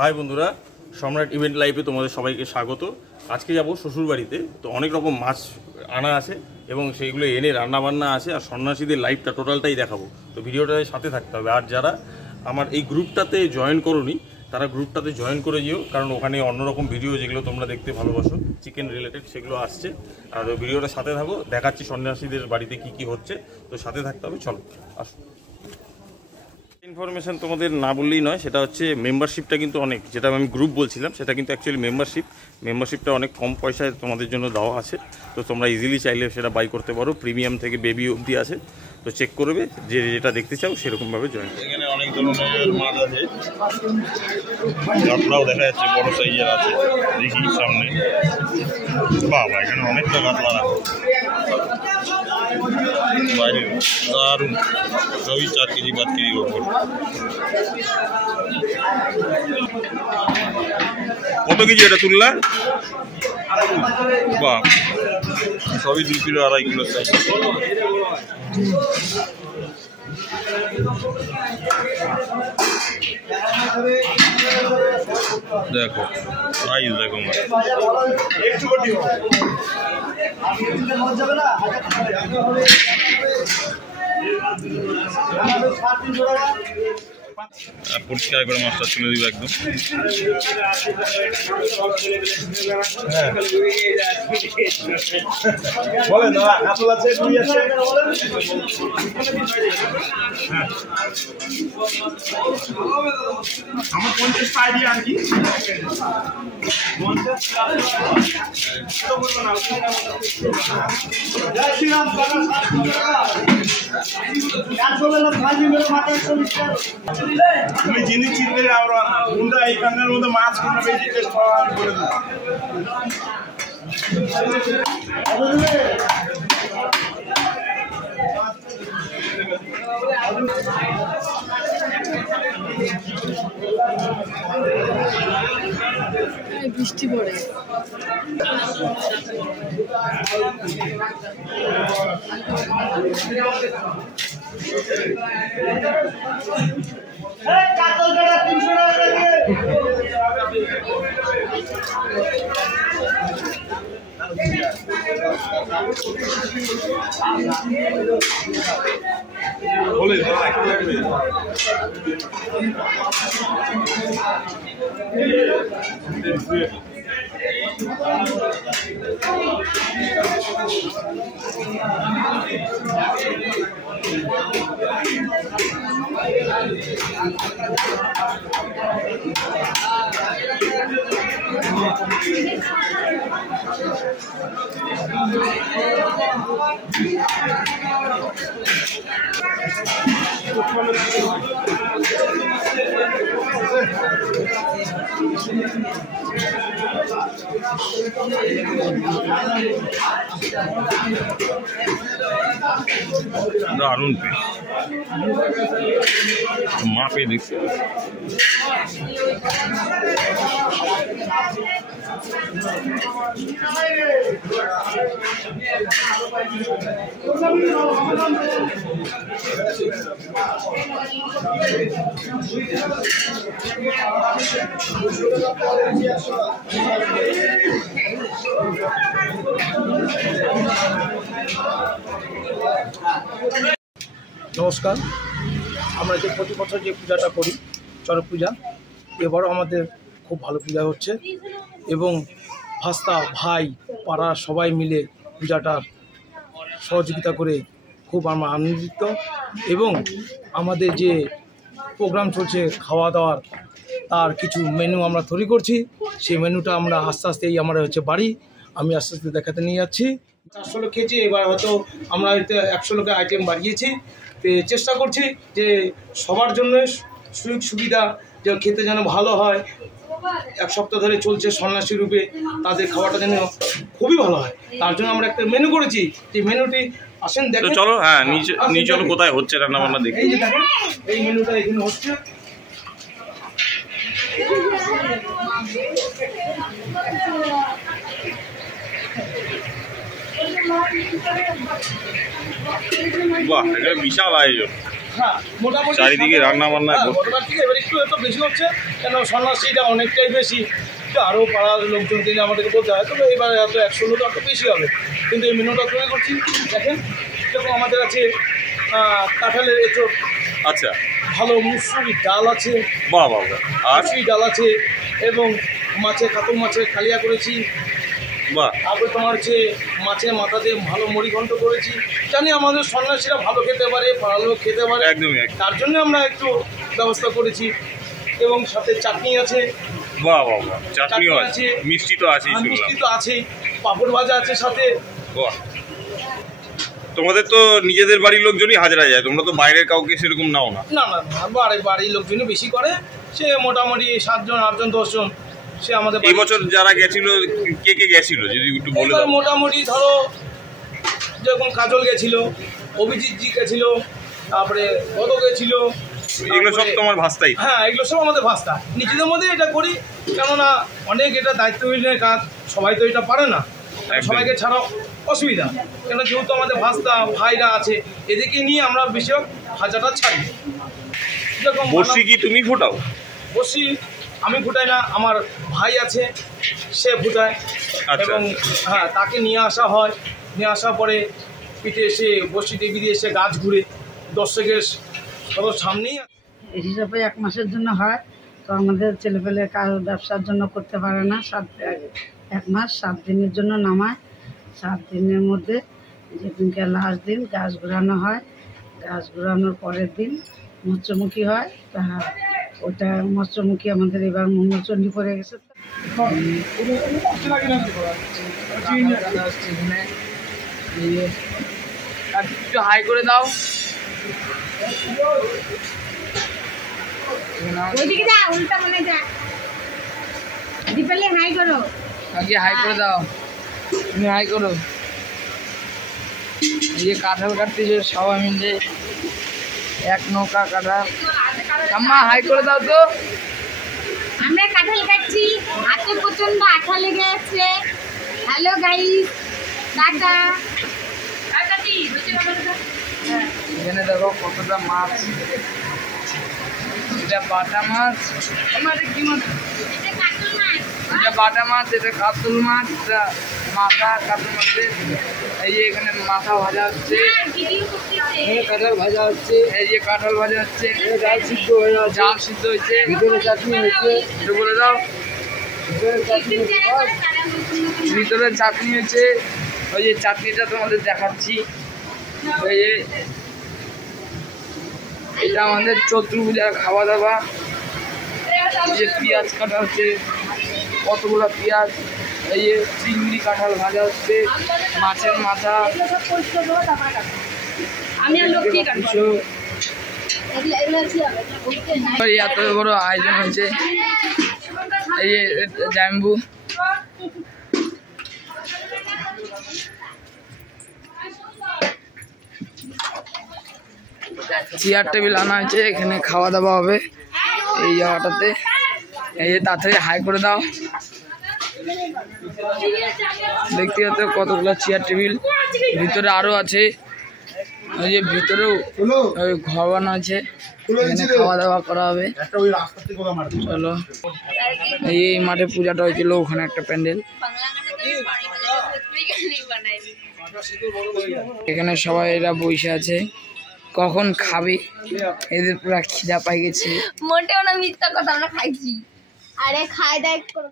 High বন্ধুরা, সম্রাট event লাইভে তোমাদের সবাইকে স্বাগত। আজকে যাব শ্বশুর বাড়িতে। তো অনেক রকম মাছ আনা আছে এবং সেইগুলো এনে রান্নাবান্না আছে, আর সন্ন্যাসীদের লাইভটা টোটালটাই দেখাবো। তো ভিডিওটার সাথে থাকতে হবে। আর যারা আমার এই গ্রুপটাতে জয়েন করোনি তারা গ্রুপটাতে জয়েন করে যেও, কারণ ওখানে অন্যরকম ভিডিও যেগুলো তোমরা দেখতে ভালোবাসো চিকেন রিলেটেড সেগুলো আসছে। আর ভিডিওটা সাথে থাকো, দেখাচ্ছি সন্ন্যাসীদের বাড়িতে কি কি হচ্ছে। তো সাথে থাকতে হবে, চলো আসো। ইনফরমেশন তোমাদের না বললেই নয়, সেটা হচ্ছে মেম্বারশিপটা কিন্তু অনেক, যেটা আমি গ্রুপ বলছিলাম সেটা কিন্তু অ্যাকচুয়ালি মেম্বারশিপটা অনেক কম পয়সায় তোমাদের জন্য দেওয়া আছে। তো তোমরা ইজিলি চাইলে সেটা বাই করতে পারো। প্রিমিয়াম থেকে বেবি অবধি আছে, তো চেক করবে, যে যেটা দেখতে চাও সেরকমভাবে জয়েন। এখানে অনেক ধরনের মাছ আছে, কাতলাও দেখা যাচ্ছে, বড় সাইজের আছে। দেখি সামনে, বাবা এখানে অনেকটা কাতলা রাখো বাইরে, দারুণ। সবই 4 কেজি 5 কেজির ওপর। কত কেজি এটা তুললা? বাহ, সবই 2 কিলো 2.5 কিলো সাইজ। দেখো সাইজ দেখো, পরিষ্কার করে মাছটা তুলে দিব একদম। বলেন কাতল আছে, রুই আছে। আমার 50 পাই আর কি, 50 তুমি জিনিস চিনলে আমরা গুন্ডা এইখানের মধ্যে মাছ কিনা বেশি করে দেবো। বৃষ্টি পড়ে। বলে দারুণ পিস, মাপে দেখছি। নমস্কার। আমরা যে প্রতি বছর যে পূজাটা করি, চড়ক পূজা, এবারও আমাদের খুব ভালো পূজা হচ্ছে এবং ভাস্তা ভাই পাড়ার সবাই মিলে পূজাটার সহযোগিতা করে খুব আমরা আনন্দিত। এবং আমাদের যে প্রোগ্রাম চলছে খাওয়া দাওয়ার, তার কিছু মেনু আমরা তৈরি করছি। সেই মেনুটা আমরা আস্তে আস্তে আমরা হচ্ছে বাড়ি আমি আস্তে আস্তে দেখাতে নিয়ে যাচ্ছি। 400 লোক খেয়েছি, এবার হয়তো আমরা হয়তো 100 লোকের আইটেম বাড়িয়েছি। তো চেষ্টা করছি যে সবার জন্য সুযোগ সুবিধা যে খেতে যেন ভালো হয়। 1 সপ্তাহ ধরে চলছে সন্ন্যাসী রূপে, তাদের খাওয়াটা যেন খুবই ভালো হয়, তার জন্য আমরা একটা মেনু করেছি। যে মেনুটি আসেন দেখো, চলো। হ্যাঁ, নিচে চলো, কোথায় হচ্ছে রান্না বান্না দেখি। এই যে দেখেন, এই মেনুটা এখানে হচ্ছে। বাহ, এটা বিশাল আয়োজন, চারিদিকে রান্না বান্না। গতবার থেকে এবার একটু বেশি হচ্ছে, কেন সন্ন্যাসীটা অনেকটাই বেশি, তো আরও পাড়ার লোকজনকে নিয়ে আমাদেরকে বলতে হয়, তবে এবারে এত 100 লোক এত বেশি হবে। কিন্তু এই মেনুটা তৈরি করছি, দেখেন যেরকম আমাদের আছে কাঁঠালের এঁচড়, আচ্ছা, ভালো মুসুরি ডাল আছে, বাহ বাহ বাহ। আর মুসুরি ডাল আছে, এবং কাতল মাছের কালিয়া করেছি। বাহ, তারপরে তোমার হচ্ছে মাছের মাথা দিয়ে ভালো মুড়িঘণ্ট করেছি। জানি আমাদের সন্ন্যাসীরা ভালো খেতে পারে, পাড়ার লোক খেতে পারে, একদমই তার জন্য আমরা একটু ব্যবস্থা করেছি। এবং সাথে চাটনি আছে। বাহ বাহ বাহ, চাটনিও চাটনি আছে, আছে, মিষ্টি তো আছেই শুনলাম। মিষ্টি তো আছেই, পাঁপড় ভাজা আছে সাথে। বাহ, তোমাদের তো নিজেদের বাড়ির লোকজনই হাজারা যায়, তোমরা তো বাইরের কাউকে সেরকম নাও না? না না না, বাড়ির লোকজনই বেশি করে, সে মোটামুটি 7 জন 8 জন 10 জন। সে আমাদের এই বছর যারা গেছিল কে কে গেছিল যদি একটু বলে দাও। মোটামুটি ধরো যেরকম কাজল গেছিল, অভিজিৎ জি গেছিল, তারপরে গত গেছিল। এগুলো সব তোমার ভাস্তাই? হ্যাঁ, এগুলো সব আমাদের ভাস্তা, নিজেদের মধ্যে এটা করি। কেননা অনেক এটা দায়িত্বহীনের কাজ, সবাই তো এটা পারে না, সবাইকে ছাড়াও অসুবিধা। কেন যেহেতু আমাদের ভাস্তা ভাইরা আছে, এদেরকে নিয়ে আমরা বেশিরভাগ ভাজাটা ছাড়ি। যেরকম বর্ষি কি তুমি ফোটাও? বর্ষি আমি ফুটাই না, আমার ভাই আছে সে ফুটায়। এবং হ্যাঁ, তাকে নিয়ে আসা হয়, নিয়ে আসার পরে পিঠে এসে বর্ষি টেবি দিয়ে এসে গাছ ঘুরে দর্শকের সামনেই। এই হিসাবে 1 মাসের জন্য হয়, তো আমাদের ছেলেপেলে কাজ ব্যবসার জন্য করতে পারে না। 1 মাস 7 দিনের জন্য নামায়। 7 দিনের মধ্যে যেদিনকে লাস্ট দিন গাছ ঘোরানো হয়, গাছ ঘোরানোর পরের দিন মৎস্যমুখী হয়। তা ওটা মৎস্যমুখী আমাদের এবার মঙ্গলচণ্ডী পড়ে গেছে। একটু হাই করে দাও। ওইদিকে যা, উল্টা মনে যা। দীপালি হাই করো। আগে হাই করে দাও, তুমি হাই করো। এই কাঁঠাল কাটতেছে সবাই মিলে, 1 নৌকা কাঁঠাল। আম্মা হাই করে দাও তো। আমরা কাঁঠাল কাটছি, হাতে প্রচন্ড আঠা লেগে আছে। Hello guys, tata. এখানে দেখো কতটা মাছ, এটা বাটা মাছ, আমাদের কি মাছ? এটা কাটল মাছ। এটা বাটা মাছ, এটা কাতল মাছ, এটা মাথা কাতল মাছের। এই যে এখানে মাথা ভাজা হচ্ছে, ভিডিও করতেছে। কাঁঠাল ভাজা হচ্ছে, এই যে কাঁঠাল ভাজা হচ্ছে, ডাল সিদ্ধ হয়ে যাচ্ছে, ডাল সিদ্ধ হয়েছে, ভিতরে চাটনি হয়েছে, একটু বলে দাও। ভিতরে চাটনি হয়েছে, ভিতরে চাটনি হয়েছে। ওই যে চাটনিটা তোমাদের দেখাচ্ছি। এই যে এটা আমাদের চৈত্র পূজার খাওয়া দাওয়া। এই যে পেঁয়াজ কাটা হচ্ছে, কতগুলো পেঁয়াজ। এই যে চিংড়ি কাঁঠাল ভাজা হচ্ছে, মাছের মাথা। আমি আর লক্ষ্মী কাটবো। এত বড় আয়োজন হয়েছে। এই যে জাম্বু, চেয়ার টেবিল আনা হয়েছে, এখানে খাওয়া দাওয়া হবে এই জায়গাটাতে। এই যে তাড়াতাড়ি হাই করে দাও। দেখতে পাচ্ছ কতগুলো চেয়ার টেবিল, ভিতরে আরো আছে। ওই যে ভিতরেও ঘর বানানো আছে, এখানে খাওয়া দাওয়া করা হবে। চলো, এই মাঠে পূজাটা হয়েছিল, ওখানে একটা প্যান্ডেল। এখানে সবাই এরা বসে আছে, কখন খাবে, এদের পুরা খিদা পাই গেছে। মোটেও না, মিথ্যা কথা, আমরা খাইছি। আরে খাই দাই করো।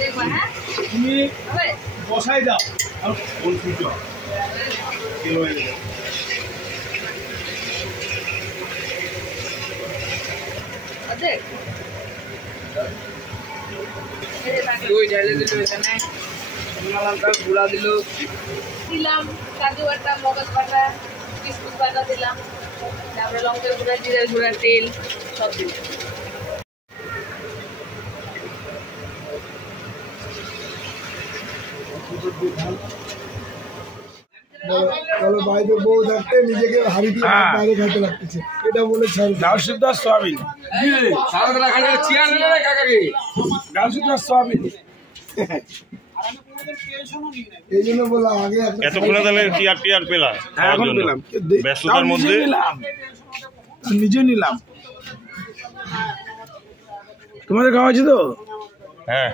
দেখবা, হ্যাঁ তুমি বসাই দাও। দই ঢেলে দিল, এখানে লঙ্কা গুঁড়া দিল, দিলাম কাজু বাটা, মগজ বাটা, বিস্কুট বাটা দিলাম, তারপরে লঙ্কা গুঁড়া, জিরা গুঁড়া, তেল সব দিলাম। বলো বাইরে বউ থাকতে নিজেকে হাড়ি দিয়ে বাইরে খাইতে লাগতেছে, এটা বলে ছাড়। ডাল সিদ্ধ আর সোয়াবিন, ডাল সিদ্ধ আর সোয়াবিন। এই জন্য বললাম আগে এতক্ষণে তাহলে টিয়ার পেলা? এখন পেলাম, ব্যস্ততার মধ্যে নিজে নিলাম। তোমাদের খাওয়া আছে তো? হ্যাঁ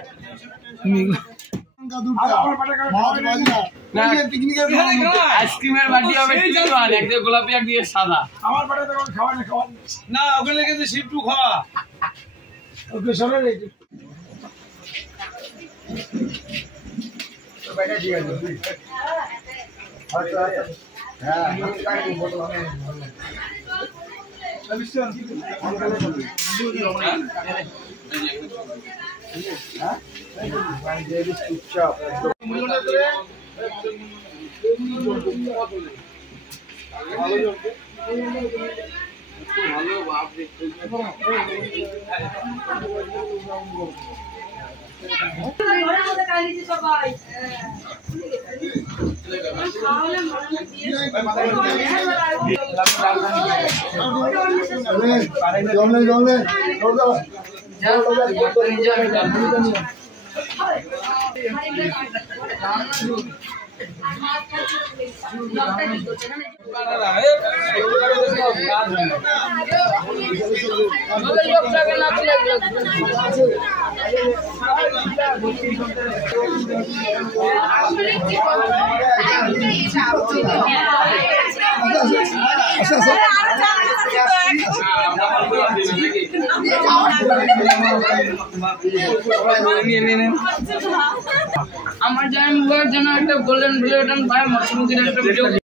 আইসক্রিমের বাটি হবে একদম গোলাপি আর দিয়ে সাদা। আমার বাড়িতে খাওয়া না, খাওয়া না, ওখানে লেগেছে শিবটু খাওয়া। ওকে সরে রেখে আমার জন্য একটা গোল্ডেন ভিডিও একটা ভিডিও